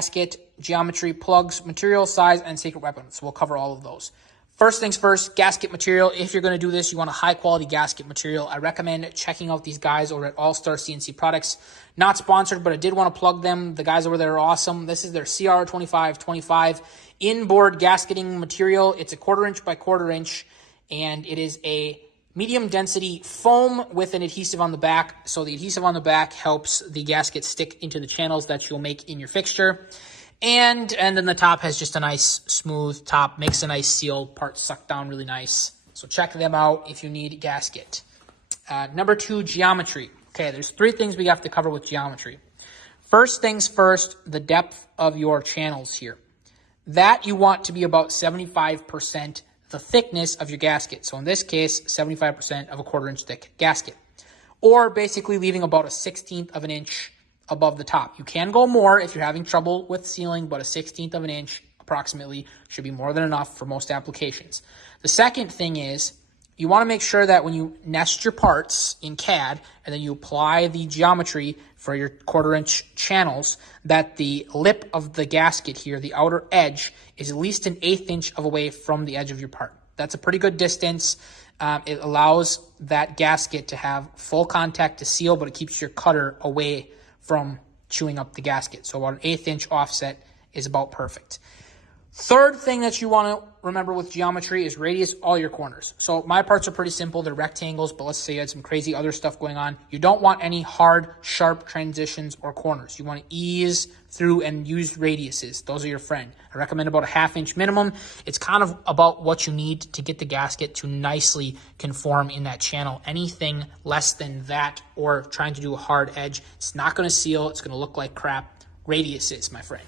gasket, geometry, plugs, material, size, and secret weapon. So we'll cover all of those. First things first, gasket material. If you're going to do this, you want a high-quality gasket material. I recommend checking out these guys over at Star CNC Products. Not sponsored, but I did want to plug them. The guys over there are awesome. This is their CR2525 inboard gasketing material. It's a 1/4 inch by 1/4 inch, and it is a medium density foam with an adhesive on the back. So the adhesive on the back helps the gasket stick into the channels that you'll make in your fixture. And then the top has just a nice smooth top, makes a nice seal, parts suck down really nice. So check them out if you need gasket. Number 2, geometry. Okay, there's 3 things we have to cover with geometry. First things first, the depth of your channels here. That you want to be about 75% the thickness of your gasket. So in this case, 75% of a 1/4 inch thick gasket. Or basically leaving about a 1/16 of an inch above the top. You can go more if you're having trouble with sealing, but a 1/16 of an inch approximately should be more than enough for most applications. The second thing is you want to make sure that when you nest your parts in CAD and then you apply the geometry for your 1/4 inch channels, that the lip of the gasket here, the outer edge, is at least an 1/8 inch away from the edge of your part. That's a pretty good distance. It allows that gasket to have full contact to seal, but it keeps your cutter away from chewing up the gasket. So about an 1/8 inch offset is about perfect. Third thing that you want to remember with geometry is radius all your corners. So my parts are pretty simple. They're rectangles, but let's say you had some crazy other stuff going on. You don't want any hard, sharp transitions or corners. You want to ease through and use radiuses. Those are your friend. I recommend about a 1/2 inch minimum. It's kind of about what you need to get the gasket to nicely conform in that channel. Anything less than that or trying to do a hard edge, it's not going to seal. It's going to look like crap. Radiuses, my friend.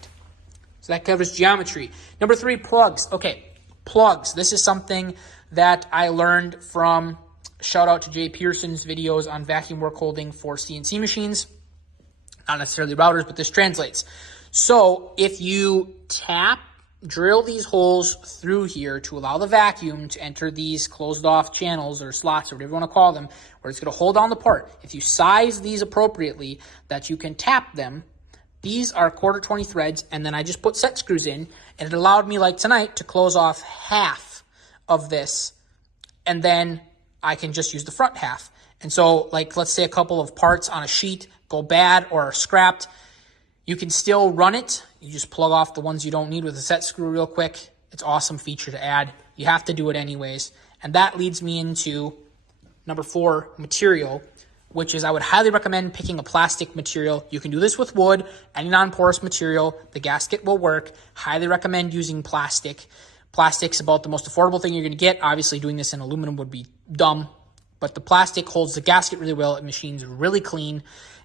So that covers geometry. Number 3, plugs. Okay, plugs. This is something that I learned from, shout out to Jay Pearson's videos on vacuum work holding for CNC machines. Not necessarily routers, but this translates. So if you drill these holes through here to allow the vacuum to enter these closed off channels or slots or whatever you want to call them, where it's going to hold down the part. If you size these appropriately, that you can tap them. These are 1/4 threads, and then I just put set screws in, and it allowed me, like tonight, to close off half of this, and then I can just use the front half. And so, like, let's say a couple of parts on a sheet go bad or are scrapped, you can still run it. You just plug off the ones you don't need with a set screw real quick. It's an awesome feature to add. You have to do it anyways. And that leads me into number 4, material, which is I would highly recommend picking a plastic material. You can do this with wood, any non-porous material. The gasket will work. Highly recommend using plastic. Plastic's about the most affordable thing you're going to get. Obviously, doing this in aluminum would be dumb, but the plastic holds the gasket really well. It machines really clean.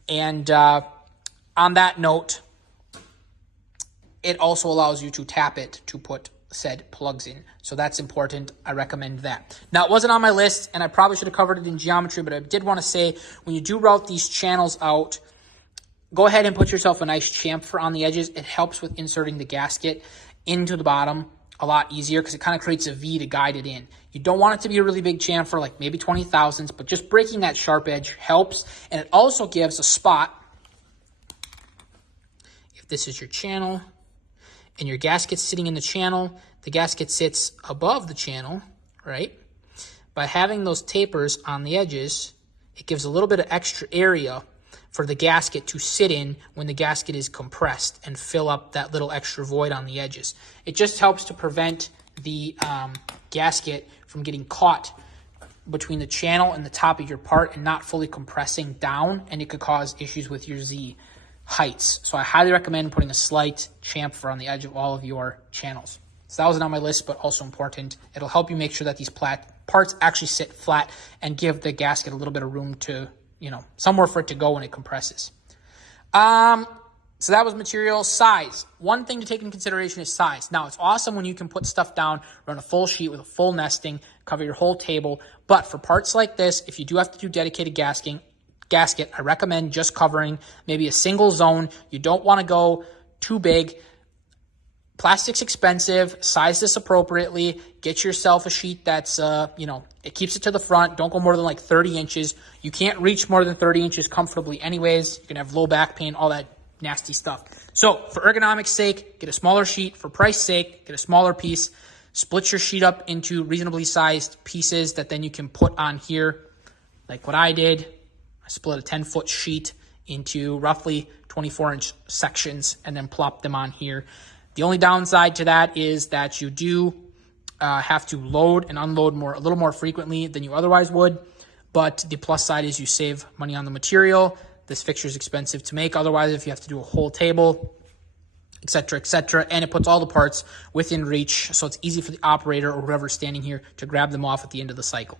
And on that note, it also allows you to tap it to put said plugs in. So that's important. I recommend that. Now, it wasn't on my list, and I probably should have covered it in geometry, but I did want to say, when you do route these channels out, go ahead and put yourself a nice chamfer on the edges. It helps with inserting the gasket into the bottom a lot easier because it kind of creates a V to guide it in. You don't want it to be a really big chamfer, like maybe 20 thousandths, but just breaking that sharp edge helps. And it also gives a spot, if this is your channel, and your gasket's sitting in the channel, the gasket sits above the channel, right? By having those tapers on the edges, it gives a little bit of extra area for the gasket to sit in when the gasket is compressed and fill up that little extra void on the edges. It just helps to prevent the gasket from getting caught between the channel and the top of your part and not fully compressing down, and it could cause issues with your Z heights. So I highly recommend putting a slight chamfer on the edge of all of your channels. So that wasn't on my list, but also important. It'll help you make sure that these parts actually sit flat and give the gasket a little bit of room to, somewhere for it to go when it compresses. So that was material. Size. One thing to take into consideration is size. Now, it's awesome when you can put stuff down, run a full sheet with a full nesting, cover your whole table. But for parts like this, if you do have to do dedicated gasket, I recommend just covering maybe a single zone. You don't want to go too big. Plastic's expensive. Size this appropriately. Get yourself a sheet that's, it keeps it to the front. Don't go more than like 30 inches. You can't reach more than 30 inches comfortably anyways. You're going to have low back pain, all that nasty stuff. So for ergonomics sake, get a smaller sheet. For price sake, get a smaller piece. Split your sheet up into reasonably sized pieces that then you can put on here. Like what I did, I split a 10-foot sheet into roughly 24-inch sections and then plop them on here. The only downside to that is that you do have to load and unload a little more frequently than you otherwise would. But the plus side is you save money on the material. This fixture is expensive to make otherwise if you have to do a whole table, etc., and it puts all the parts within reach, so it's easy for the operator or whoever's standing here to grab them off at the end of the cycle.